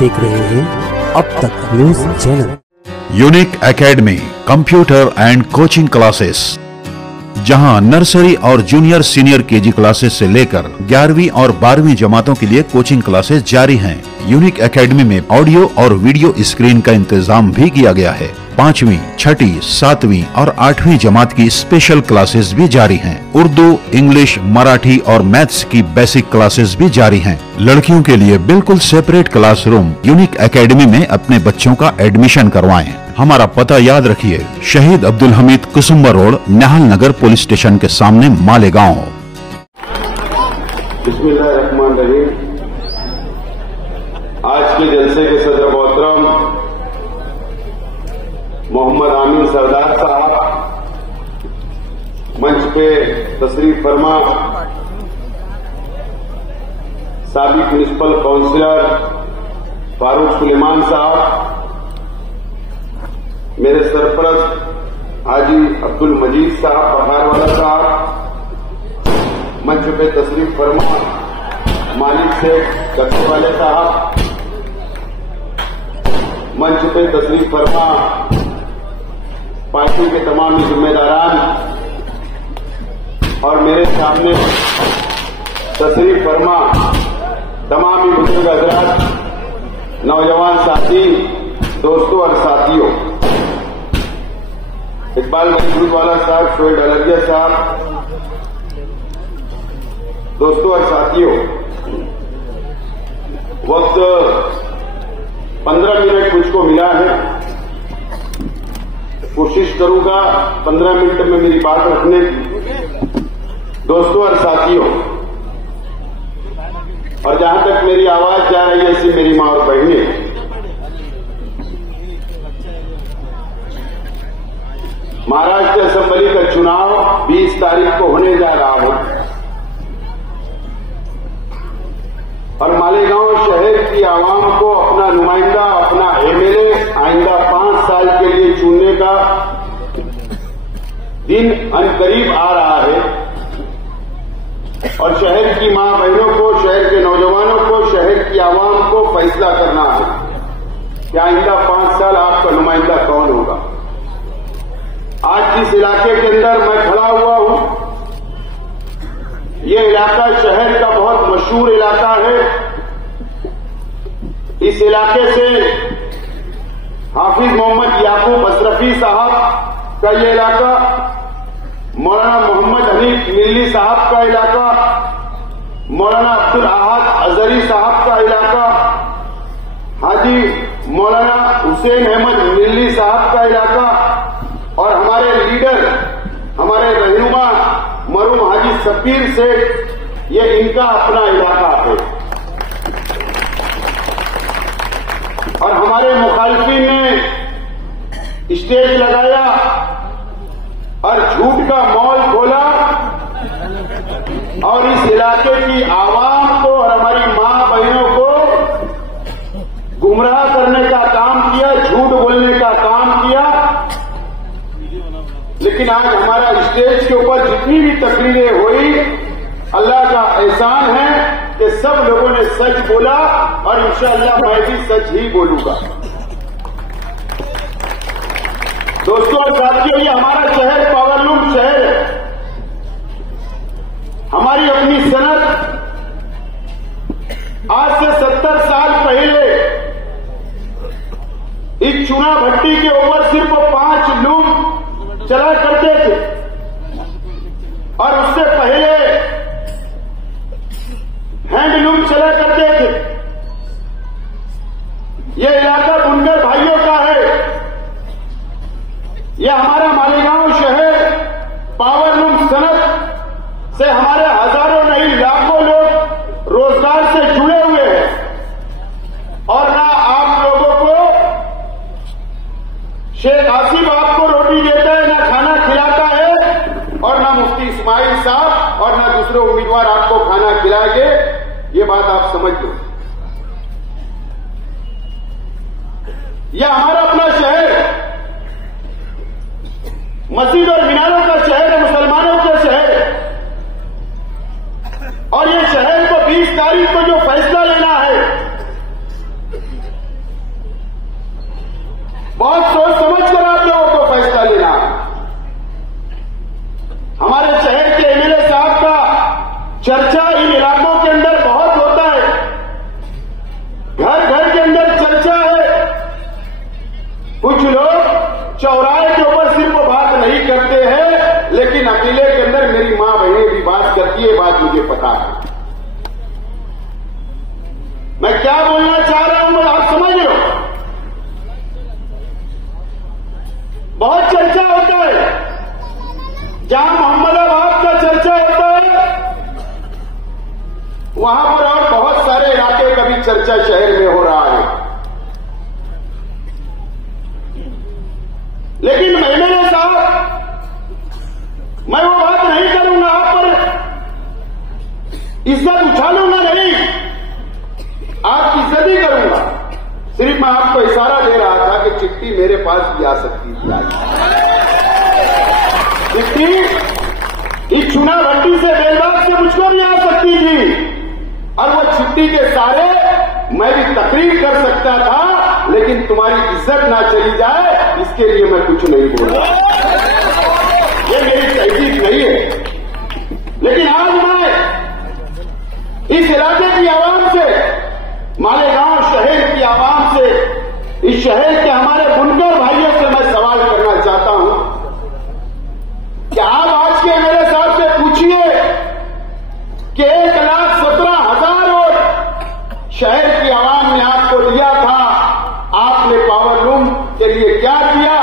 देख रहे हैं अब तक news channel. Unique academy computer and coaching classes, जहां नर्सरी और जूनियर सीनियर केजी क्लासेस से लेकर 11वीं और 12वीं जमातों के लिए कोचिंग क्लासेस जारी हैं। यूनिक एकेडमी में ऑडियो और वीडियो स्क्रीन का इंतजाम भी किया गया है। 5वीं, 6ठी, 7वीं और 8वीं जमात की स्पेशल क्लासेस भी जारी हैं। उर्दू, इंग्लिश, मराठी और मैथ्स की बेसिक क्लासेस भी जारी हैं। लड़कियों के लिए बिल्कुल सेपरेट क्लासरूम। यूनिक एकेडमी में अपने बच्चों का एडमिशन करवाएं। हमारा पता याद रखिए, शहीद अब्दुल हमीद कुसुम्बा रोड, निहाल नगर पुलिस स्टेशन के सामने, मालेगांव। बिस्मिल्लाहिर्रहमानिर्रहीम। आज के जलसे के सदर मोहतरम मोहम्मद आमीन सरदार साहब, मंच पे तशरीफ फरमा साबिक म्युनिसिपल काउंसिलर फारूक सुलेमान साहब, मेरे सरपरस्त हाजी अब्दुल मजीद साहब बखारवाला साहब, मंच पे तशरीफ फरमा मालिक शेख कच्चेवाले साहब, मंच पे तशरीफ फरमा पार्टी के तमाम जिम्मेदारान और मेरे सामने तशरीफ फरमा तमाम ही बुजुर्ग हजरात, नौजवान साथी, दोस्तों और साथियों, इकबाल महमूदवाला साहब, शोएब डलरिया साहब, दोस्तों और साथियों, वक्त 15 मिनट मुझको मिला है। कोशिश करूंगा 15 मिनट में मेरी बात रखने की। दोस्तों और साथियों, और जहां तक मेरी आवाज जा रही है, ऐसी मेरी मां और बहनें, महाराष्ट्र असेंबली का चुनाव 20 तारीख को होने जा रहा है और मालेगांव शहर की आवाम को अपना नुमाइंदा, अपना एमएलए आइंदा 5 साल के लिए चुनने का दिन अनकरीब आ रहा है और शहर की मां बहनों को, शहर के नौजवानों को, शहर की आवाम को फैसला करना है कि आइंदा 5 साल आपका नुमाइंदा कौन होगा। आज जिस इलाके के अंदर मैं खड़ा हुआ हूं, ये इलाका शहर का बहुत मशहूर इलाका है। इस इलाके से हाफिज मोहम्मद याकूब अशरफी साहब का ये इलाका, मौलाना मोहम्मद हनीफ मिल्ली साहब का इलाका, मौलाना अब्दुल अहद अजहरी साहब का इलाका, हाजी मौलाना हुसैन अहमद मिल्ली साहब का इलाका और हमारे लीडर, हमारे रहनुमा मरहूम हाजी सफीर से, ये इनका अपना इलाका है। और हमारे मुखालिफिन ने स्टेज लगाया और झूठ का मॉल खोला और इस इलाके की आवाम को और हमारी मां बहनों को गुमराह करने का काम किया, झूठ बोलने का काम किया। लेकिन आज हमारा स्टेज के ऊपर जितनी भी तकरीरें हुई, अल्लाह का एहसान है कि सब लोगों ने सच बोला और इंशाअल्लाह मैं भी सच ही बोलूंगा। दोस्तों और साथियों, ये हमारा शहर पावरलूम शहर है। हमारी अपनी सनत आज से 70 साल पहले इस चूना भट्टी के ऊपर सिर्फ 5 लोग चला करते थे और उससे पहले हैंडलूम चला करते थे। यह इलाका बुनकर भाइयों का है। यह हमारा मालेगांव शहर पावरलूम सनत से हमारे हजारों नहीं लाखों लोग रोजगार से जुड़े हुए हैं और ना आप लोगों को शेख आसिफ आपको रोटी देता है, ना खाना खिलाता है और ना मुफ्ती इस्माइल साहब और ना दूसरे उम्मीदवार आपको खाना खिलाएंगे। ये बात आप समझ लो। यह हमारा अपना शहर मस्जिद और मीनारों का शहर है, मुसलमानों का शहर है और ये शहर को 20 तारीख को जो फैसला लेना है लोग चौराहे के ऊपर सिर्फ बात नहीं करते हैं, लेकिन अकेले के अंदर मेरी मां बहनें भी बात करती है, बात मुझे पता है। मैं क्या बोलना चाह रहा हूं, आप समझ लो। बहुत चर्चा होता है, जहां मोहम्मदाबाद का चर्चा होता है वहां पर और बहुत सारे इलाके का भी चर्चा शहर में हो रहा है। लेकिन मेरे साहब, मैं वो बात नहीं करूंगा, आप पर इज्जत उठा लूंगा नहीं, आपकी इज्जत ही करूंगा। सिर्फ मैं आपको इशारा दे रहा था कि चिट्ठी मेरे पास भी आ सकती थी आज। चिट्ठी इस चुना भट्टी से बेलबाग से मुझको भी आ सकती थी, और वो चिट्ठी के सारे मैं भी तकरीर कर सकता था, लेकिन तुम्हारी इज्जत ना चली जाए इसके लिए मैं कुछ नहीं बोल रहा। ये मेरी तहजीब नहीं है। लेकिन आज मैं इस इलाके की आवाम से, मालेगांव शहर की आवाम से, इस शहर के हमारे बुनकर भाइयों से मैं सवाल करना चाहता हूं कि आप आज के मेरे साथ से पूछिए कि 1,17,000 वोट शहर की आवाम ने आपको दिया था, आपने पावर लूम के लिए क्या किया,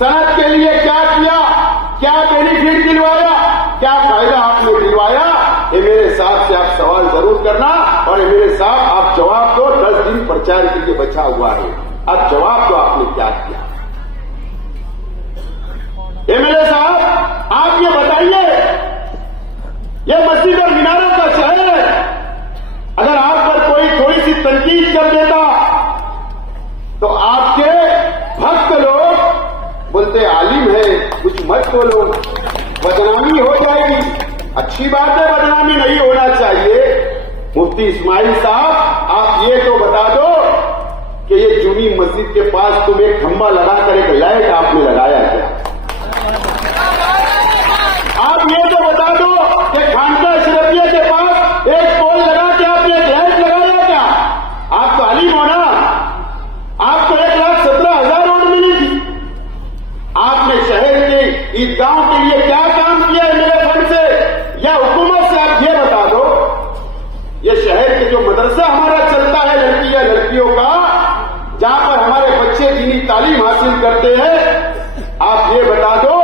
सनत के लिए क्या किया, क्या बेनिफिट दिलवाया, क्या फायदा आपने दिलवाया? ये मेरे साहब से आप सवाल जरूर करना, और ये मेरे साहब आप जवाब दो। 10 दिन प्रचार के लिए बचा हुआ है, अब जवाब दो आपने क्या किया। ये मेरे साहब आप ये बताइए, ये मस्जिद और मीनारों का शहर है, अगर आप पर कोई थोड़ी सी तनकीद कर देता तो आपके भक्त लोग बोलते आलिम है, कुछ मत बोलो, बदनामी हो जाएगी। अच्छी बात है, बदनामी नहीं होना चाहिए। मुफ्ती इस्माइल साहब, आप ये तो बता दो कि ये जूनी मस्जिद के पास तुम एक खंभा लगाकर एक लाइट आपने लगाया क्या? आप ये तो बता दो कि खानका अशरफिया के पास एक पोल लगा के आपने एक लाइट लगाया क्या? आप तो आलिम हो ना, आपको 1,17,000 वोट मिली थी। आपने शहर के ईदगाहों के लिए क्या काम किया है मेरे फंड से या हुकूमत से? आप ये बता दो। ये शहर के जो मदरसा हमारा चलता है लड़कियों का, जहां पर हमारे बच्चे दीनी तालीम हासिल करते हैं, आप ये बता दो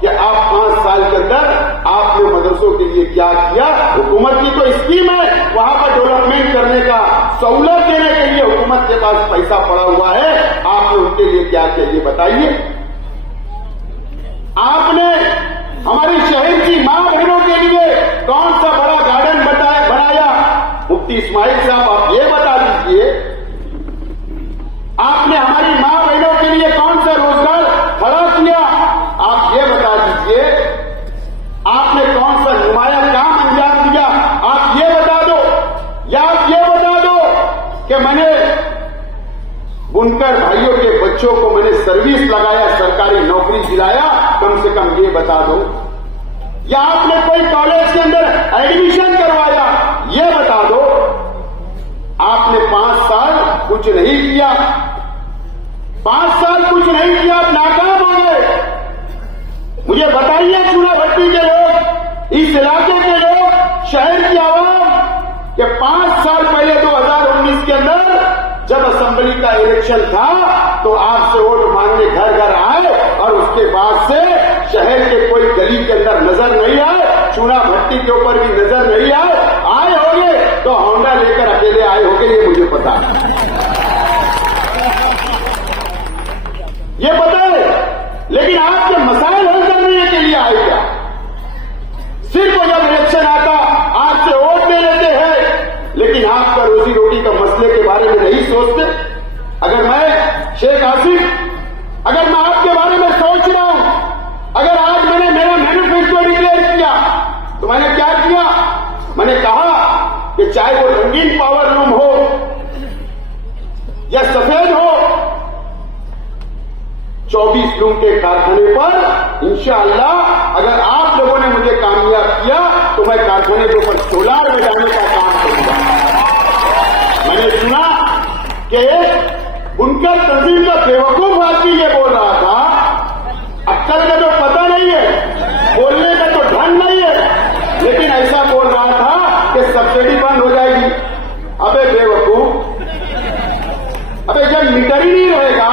कि आप 5 साल के अंदर आपने मदरसों के लिए क्या किया? हुकूमत की तो स्कीम है, वहां पर डेवलपमेंट करने का, सहूलत देने के लिए हुकूमत के पास पैसा पड़ा हुआ है, आपने उनके लिए क्या किया ये बताइए। आपने हमारे शहर की मां बहनों के लिए कौन सा बड़ा गार्डन बनाया? मुफ्ती इस्माइल साहब आप ये बता दीजिए। आपने हमारी मां बहनों के लिए कौन सा रोजगार खड़ा किया? आप ये बता दीजिए। आपने कौन सा नुमाया काम अंजाम दिया? आप ये बता दो। या आप ये बता दो कि मैंने बुनकर भाइयों के बच्चों को मैंने सर्विस लगाया, सरकारी नौकरी दिलाया, कम से कम ये बता दो। या आपने कोई कॉलेज के अंदर एडमिशन करवाया, ये बता दो। आपने 5 साल कुछ नहीं किया, 5 साल कुछ नहीं किया, आप नाकाम हो गए। मुझे बताइए चूना भट्टी के लोग, इस इलाके के लोग, शहर की आवाम, कि 5 साल पहले 2019 के अंदर जब असेंबली का इलेक्शन था तो आपसे वोट मांगने घर घर आए, और उसके बाद से शहर के कोई गली के अंदर नजर नहीं आए, चूना भट्टी के ऊपर भी नजर नहीं आए होंगे तो होंडा लेकर अकेले आए होंगे, ये मुझे पता है, ये पता है। लेकिन आपके मसाइल हल करने के लिए आए क्या? सिर्फ जब इलेक्शन आता आपसे वोट ले लेते हैं, लेकिन आपका रोजी रोटी का मसले के बारे में नहीं सोचते। अगर मैं शेख आसिफ, अगर मैं आपके बारे में सोच रहा हूं, अगर आज मैंने मेरा मैनिफेस्टो डिक्लेयर किया तो मैंने क्या किया? मैंने कहा कि चाहे वो रंगीन पावर लूम हो या सफेद हो, 24 लूम के कारखाने पर इंशाअल्लाह अगर आप लोगों ने मुझे कामयाब किया तो मैं कारखाने के ऊपर सोलार लगाने का काम करूंगा। मैंने सुना कि उनका तंजीम का बेवकूफ आदमी ये बोल रहा था, अक्कल का तो पता नहीं है, बोलने का तो ढंग नहीं है, लेकिन ऐसा बोल रहा था कि सब्सिडी बंद हो जाएगी। अबे बेवकूफ, अबे जब मीटर ही नहीं रहेगा,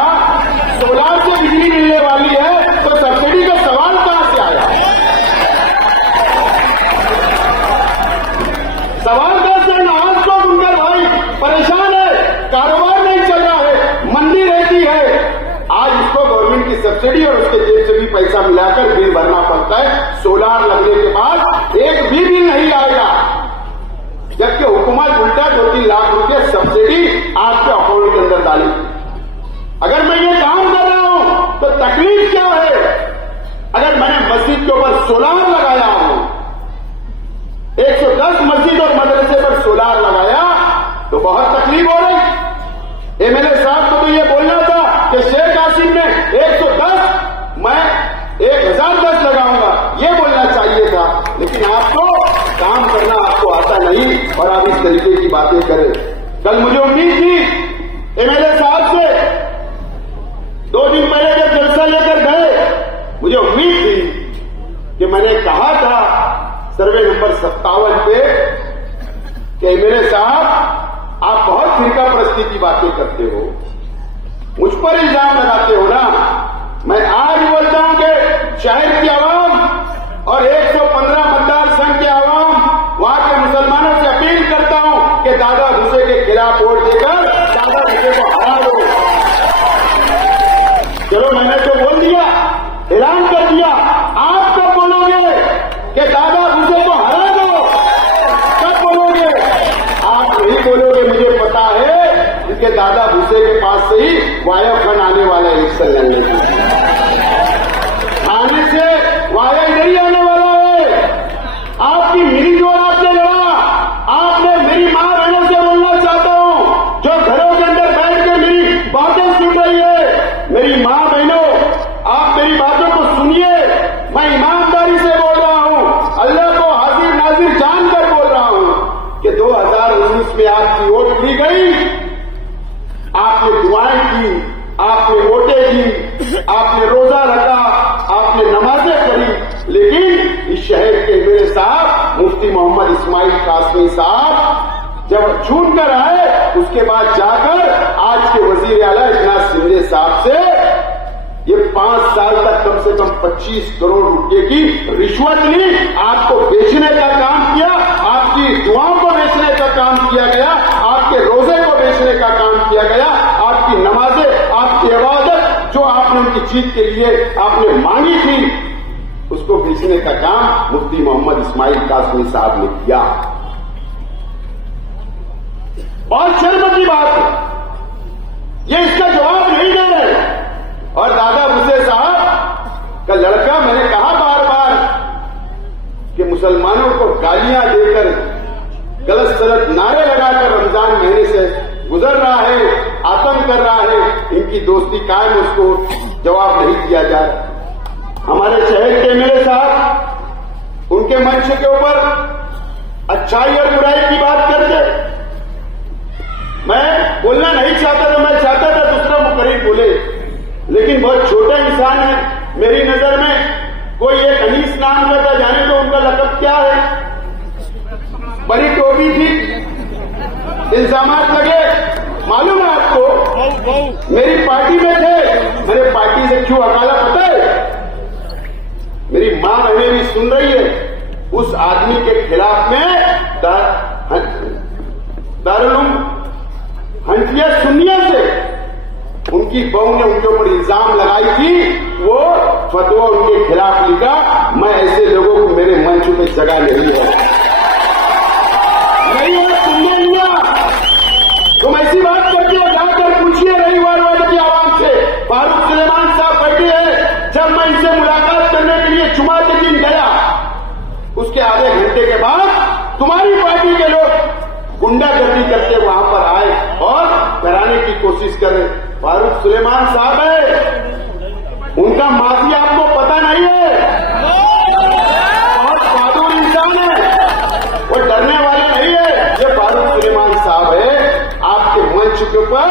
सोलार से बिजली मिलने वाली है, तो सब्सिडी का सवाल कहां से आया? सवाल कैसे? आज तो उनका भाई परेशान है, कारोबार नहीं चल रहा है, मंदी रहती है। आज इसको गवर्नमेंट की सब्सिडी और उसके जेब से भी पैसा मिलाकर बिल भरना पड़ता है। सोलार लगने के बाद एक भी बिल नहीं आएगा, जबकि हुकूमत उल्टा 2-3 लाख रुपए सब्सिडी आपके अकाउंट के अंदर डाली। अगर मैं ये काम कर रहा हूं तो तकलीफ क्या है? अगर मैंने मस्जिद के ऊपर सोलार लगाया हूं, 110 मस्जिद और मदरसे पर सोलार लगाया, तो बहुत तकलीफ हो रही। एमएलए साहब को तो ये बोलना था कि शेख आसिम ने 110, मैं 1010 लगाऊंगा, ये बोलना चाहिए था। लेकिन आपको काम करना आपको आता नहीं और आप इस तरीके की बातें करें। कल मुझे उम्मीद थी एमएलए साहब से, 2 दिन पहले जब जलसा लेकर गए, मुझे उम्मीद थी कि मैंने कहा था सर्वे नंबर 57 पे कि एमएलए साहब आप बहुत फिरका परस्ती की बातें करते हो, मुझ पर इल्जाम लगाते हो ना। मैं आज बोलता हूं कि शहर की आवाम और 115 मतदार संघ के आवाम, वहां के मुसलमानों से अपील करता हूं कि दादा भूसे के खिलाफ वोट देकर दादा भूसे को हरा दो। चलो मैंने तो बोल दिया, ऐलान कर दिया, आप कब बोलोगे कि दादा भूसे को हरा दो? कब बोलोगे? आप नहीं बोलोगे, मुझे पता है, क्योंकि दादा भूसे के पास से ही वाया फंड आने वाला है इलेक्शन लड़ने के लिए। आने से वाया नहीं आने वाला है। आपकी मिली जोड़ आपने लड़ा, आपने मेरी मां बहनों से बोलना चाहता हूं, जो घरों के अंदर बैठ के मेरी बातें सुन रही है, मेरी मां बहनों, आप मेरी बातों को सुनिए। मैं ईमानदारी से बोल रहा हूं, अल्लाह को हाजिर नाजिर जानकर बोल रहा हूं कि 2019 में आपकी वोट ली गई, आपने दुआएं की, आपने वोटें दी, आपने रोजा रखा, आपने नमाजें पढ़ी, लेकिन इस शहर के मेरे साहब मुफ्ती मोहम्मद इस्माइल कासमी साहब जब चुन कर आए, उसके बाद जाकर आज के वजीर आला एकनाथ शिंदे साहब से ये 5 साल तक कम से कम 25 करोड़ रुपए की रिश्वत ली। आपको बेचने का काम किया, आपकी दुआओं को बेचने का काम किया गया, आपके रोजे को बेचने का काम किया गया, आपकी नमाजें, आपकी इबादत जो आपने उनकी जीत के लिए आपने मांगी थी, उसको बेचने का काम मुफ्ती मोहम्मद इस्माइल कासमी साहब ने किया। बहुत शर्म की बात है, ये इसका जवाब नहीं दे रहे। और दादा भूसे साहब का लड़का, मैंने कहा बार बार कि मुसलमानों को गालियां देकर, गलत सलत नारे लगाकर रमजान महीने से गुजर रहा है, आतंक कर रहा है, इनकी दोस्ती कायम, उसको जवाब नहीं दिया जा रहा। हमारे शहर के एमएलए साहब उनके मंच के ऊपर अच्छाई और बुराई की बात करते, मैं बोलना नहीं चाहता था, मैं चाहता था दूसरा मुकर्रिर बोले, लेकिन बहुत छोटा इंसान है मेरी नजर में। कोई एक अनीस नाम का था, जाने तो उनका लकब क्या है, बड़ी टोपी थी, इल्जामात लगे, मालूम है आपको, मेरी पार्टी में थे, मेरे पार्टी से क्यों हकाला पता है? मेरी मां बहनें भी सुन रही है, उस आदमी के खिलाफ में दारुल हनफिया सुन्निया से उनकी बहू ने उनके ऊपर इल्जाम लगाई थी, वो फतवा उनके खिलाफ लिखा। मैं ऐसे लोगों को मेरे मंच पे जगह नहीं है, सुनने लिया। तुम ऐसी बात करते हो, जाकर पूछिए रविवार वाले की आवाम से। फारूक सुलेमान साहब बैठे हैं, जब मैं इनसे मुलाकात करने के लिए जुमा के दिन गया, उसके आधे घंटे के बाद तुम्हारी पार्टी के लोग गुंडागर्दी करते वहां पर आए और कराने की कोशिश कर रहे। फारूक सुलेमान साहब है, उनका माफी आपको पता नहीं है, बहुत बहादुर इंसान है, वो डरने वाले नहीं है। ये फारूक सुलेमान साहब है, आपके मंच के ऊपर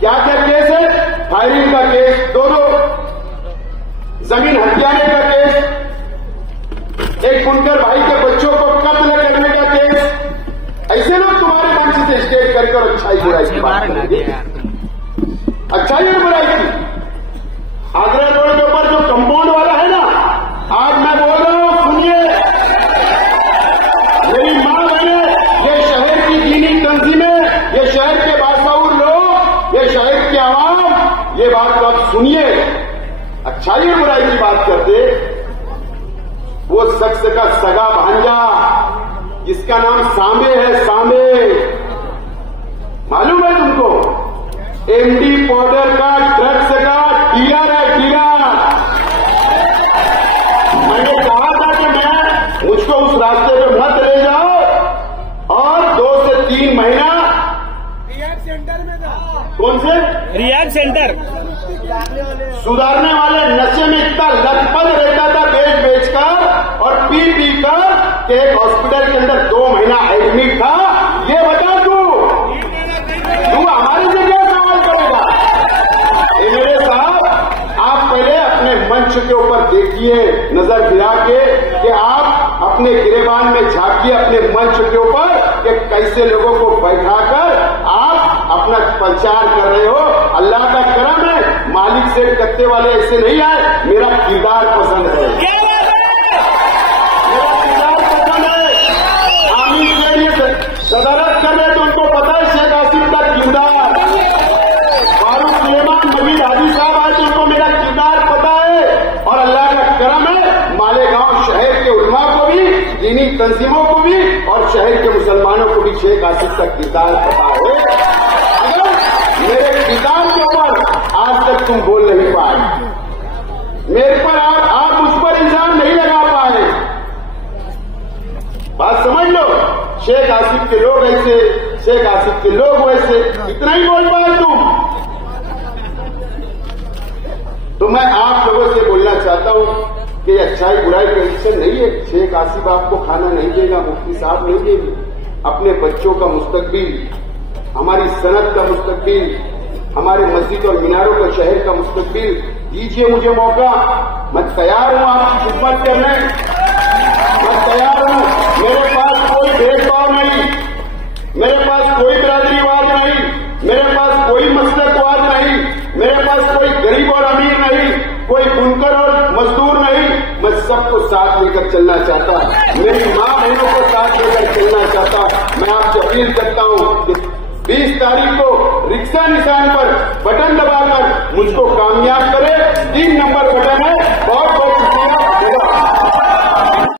क्या क्या क्या केस है? फायरिंग का केस 2, जमीन हथियाने का केस, एक बुनकर भाई के बच्चों को कत्ल करने का केस। ऐसे लोग तुम्हारे मंच से स्टेज करके अच्छाई बुराई की बात करेंगे, अच्छाई और बुराई की। आगरा रोड के ऊपर जो कंपाउंड वाला है ना, आज मैं बोल रहा हूं, सुनिए मेरी मां बहने, ये शहर की दीनी तंजीमें, ये शहर के बासाउर लोग, ये शहर की आवाम, ये बात आप सुनिए। अच्छाई और बुराई की बात करते, वो शख्स का सगा भांजा जिसका नाम सांबे है, सांबे, मालूम है तुमको? एमडी पाउडर का, ड्रग्स का डीलर है, डीलर। मैंने कहा था कि मैं मुझको उस रास्ते पे मत ले जाओ, और 2 से 3 महीना रिहैब सेंटर में था। कौन से? Rehab centre. सुधारने वाले नशे में इतना लथपथ रहता था, बेच कर और पी कर कि एक हॉस्पिटल के अंदर 2 महीना एडमिट था। ये बता तू हमारे से क्या सवाल करेगा? मेरे साहब, आप पहले अपने मंच के ऊपर देखिए, नजर गिरा के, कि आप अपने गिरेबान में झांकिए अपने मंच के ऊपर कि कैसे लोगों को बैठाकर आप अपना प्रचार कर रहे हो। अल्लाह का करम है, मालिक से कत्ते वाले ऐसे नहीं आए। मेरा किरदार पसंद है, मेरा किरदार पसंद है। आमिर के लिए सदारत कर रहे तो उनको पता है शेख आसिफ का किरदार। फारूक सुलेमान नबी हाजी साहब आए तो उनको मेरा किरदार पता है। और अल्लाह का करम है, मालेगांव शहर के उलमा को भी, दीनी तंजीमों को भी, और शहर के मुसलमानों को भी शेख आसिफ का किरदार पता है। अगर मेरे किरदार के ऊपर आज तक तुम बोल नहीं पाए, मेरे पर आप मुझ पर इल्जाम नहीं लगा पाए, बात समझ लो। शेख आसिफ के लोग ऐसे, शेख आसिफ के लोग वैसे, इतना ही बोल पाए तुम। तो मैं आप लोगों से बोलना चाहता हूं कि अच्छाई बुराई का इलेक्शन नहीं है। शेख आसिफ आपको खाना नहीं देगा, मुफ्ती साहब नहीं देंगे। अपने बच्चों का मुस्तकबिल, हमारी सनत का मुस्तकबिल, हमारे मस्जिद और मीनारों का, शहर का मुस्तकबिल दीजिए मुझे मौका। मैं तैयार हूं आपकी खिदमत करने, मैं तैयार हूं। मेरे पास कोई भेदभाव नहीं, मेरे पास कोई बिरादरीवाद नहीं, मेरे पास कोई मसलकवाद नहीं, मेरे पास कोई गरीब और अमीर नहीं, कोई बुनकर और मजदूर नहीं। मैं सबको साथ लेकर चलना चाहता, मेरी मां बहनों को साथ लेकर चलना चाहता। मैं आपसे अपील करता हूं कि 20 तारीख को रिक्शा निशान पर बटन दबाकर मुझको कामयाब करे। 3 नंबर बटन है,